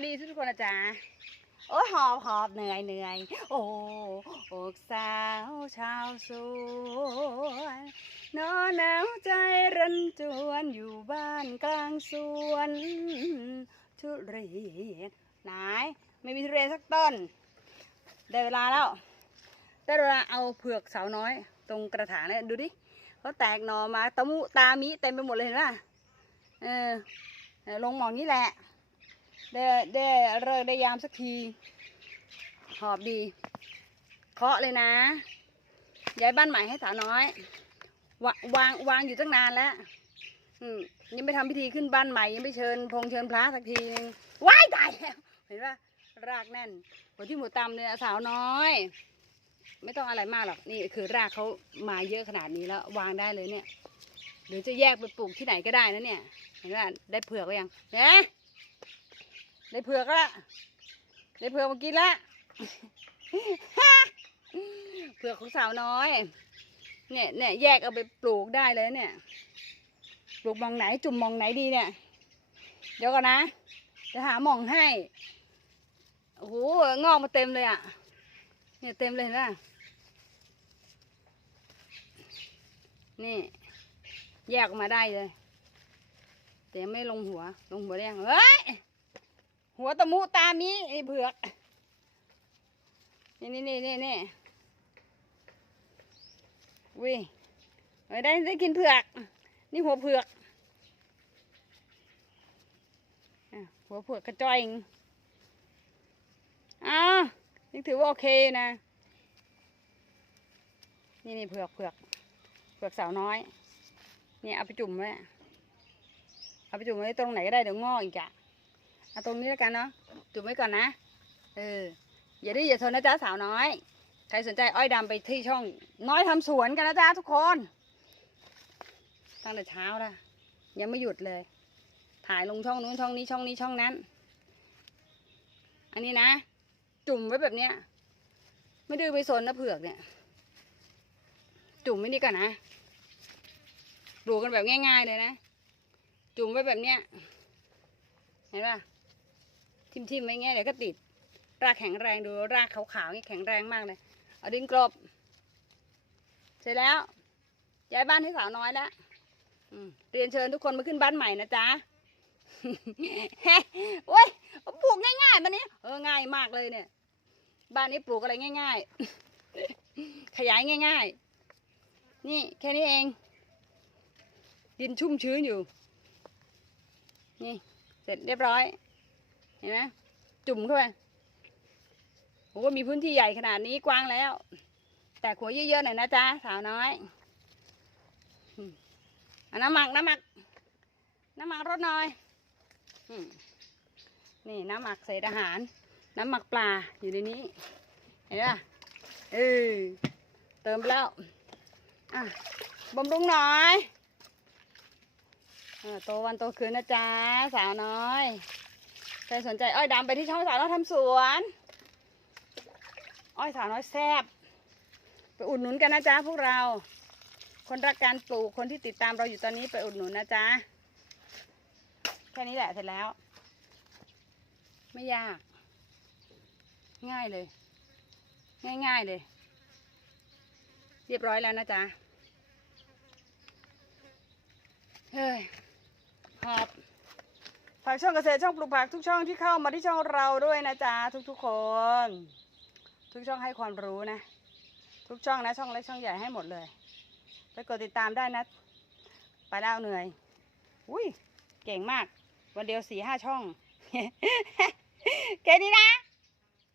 วัสดีทุกคนนะจ๊ะโอ้หอบหอบเหนื่อยเหนื่อยโอ้อกสาวชาวสวนนอนหนาวใจรันจวนอยู่บ้านกลางสวนทุเรียนไหนไม่มีทุเรียนสักต้น ได้เวลาแล้วได้เวลาเอาเผือกสาวน้อย ตรงกระถางเนี่ยดูดิเขาแตกหน่อมาตะมุตามิเต็มไปหมดเลยเห็นป่ะเออเออลงหมองนี้แหละ ได้ได้เลิกได้ยามสักที หอบดี เคาะเลยนะย้ายบ้านใหม่ให้สาวน้อยววางวางอยู่ตั้งนานแล้ว อืมยังไม่ทำพิธีขึ้นบ้านใหม่ ยังไม่เชิญพงเชิญพระสักทีนึงว้ายตายแล้ว เห็นป่ะรากแน่นหัวที่หมูตำเนี่ยสาวน้อย ไม่ต้องอะไรมากหรอกนี่คือรากเขามาเยอะขนาดนี้แล้ว วางได้เลยเนี่ย หรือจะแยกไปปลูกที่ไหนก็ได้นะเนี่ยเห็นป่ะได้เผือกก็ยังเนะ ได้เผือกล้วได้เผือกมื่อกี้ละเผือกของสาวน้อย เนี่ยเนี่ยแยกเอาไปปลูกได้เลยเนี่ย ปลูกมองไหนจุ่มมองไหนดีเนี่ย เดี๋ยวก่อนนะ จะหามองให้ โอ้โหงอกมาเต็มเลยอะ เนี่ยเต็มเลยนะนี่ แยกออกมาได้เลย แต่ไม่ลงหัว ลงหัวได้ยังเฮ้ย หัวตะมุตามีไอ้เผือก นี่นี่นี่นี่นี่วิเอ้ยได้ได้กินเผือก นี่หัวเผือกอหัวเผือกกระจอยเองอ้าวนี่ถือว่าโอเคนะ นี่นี่เผือกเผือกเผือกสาวน้อยนี่เอาไปจุ่มไว้เอาไปจุ่มไว้ตรงไหนก็ได้เดี๋ยวงอกอีกอะ เอาตรงนี้แล้วกันเนาะจุ่มไว้ก่อนนะ เออ อย่าดื้อย่าทนนะจ๊ะสาวน้อย ใครสนใจอ้อยดำไปที่ช่อง น้อยทำสวนกันนะจ๊ะทุกคน ตั้งแต่เช้าละยังไม่หยุดเลย ถ่ายลงช่องนู้นช่องนี้ช่องนี้ช่องนั้น อันนี้นะ จุ่มไว้แบบเนี้ย ไม่ดื้อไม่สนนะเผือกเนี่ย จุ่มไว้นี่ก่อนนะปลูกกันแบบง่าย ๆ เลยนะ จุ่มไว้แบบเนี้ย เห็นป่ะ ทิมๆไว้เงี้ยเดี๋ยวก็ติด รากแข็งแรงดูรากขาวๆนี่แข็งแรงมากเลย เอาดินกลบ เสร็จแล้วย้ายบ้านให้สาวน้อยแล้วเรียนเชิญทุกคนมาขึ้นบ้านใหม่นะจ๊ะโอ้ยปลูกง่ายๆมันนี้เออง่ายมากเลยเนี่ย บ้านนี้ปลูกอะไรง่าย ๆ ขยายง่าย ๆ นี่แค่นี้เอง ดินชุ่มชื้นอยู่ นี่ เสร็จเรียบร้อย เห็นไหมจุ่มเข้าไปโอ้มีพื้นที่ใหญ่ขนาดนี้กว้างแล้ว แต่ขัวเยอะๆหน่อยนะจ๊ะสาวน้อยอืมเอาน้ำหมักน้ำหมักน้ำหมักรสหน่อยอนี่น้ำหมักเศษอาหาร น้ำหมักปลาอยู่ในนี้ เห็นป่ะเออเติมไปแล้วอะบำรุงหน่อยอโตวันโตคืนนะจ๊ะสาวน้อย ใครสนใจอ้อยดำไปที่ช่องสาวน้อยทำสวน อ้อยสาวน้อยแซบไปอุดหนุนกันนะจ๊ะพวกเรา คนรักการปลูกคนที่ติดตามเราอยู่ตอนนี้ไปอุดหนุนนะจ๊ะแค่นี้แหละเสร็จแล้ว ไม่ยาก ง่ายเลย ง่ายๆเลย เรียบร้อยแล้วนะจ๊ะ เฮ้ยหอบ ฝากช่องเกษตรช่องปลูกผักทุกช่องที่เข้ามาที่ช่องเราด้วยนะจ๊ะทุกๆคน ทุกช่องให้ความรู้นะ ทุกช่องนะช่องเล็กช่องใหญ่ให้หมดเลยไปกดติดตามได้นะไปแล้วเหนื่อย อุ้ยเก่งมาก วันเดียวสี่ห้าช่อง แค่นี้นะ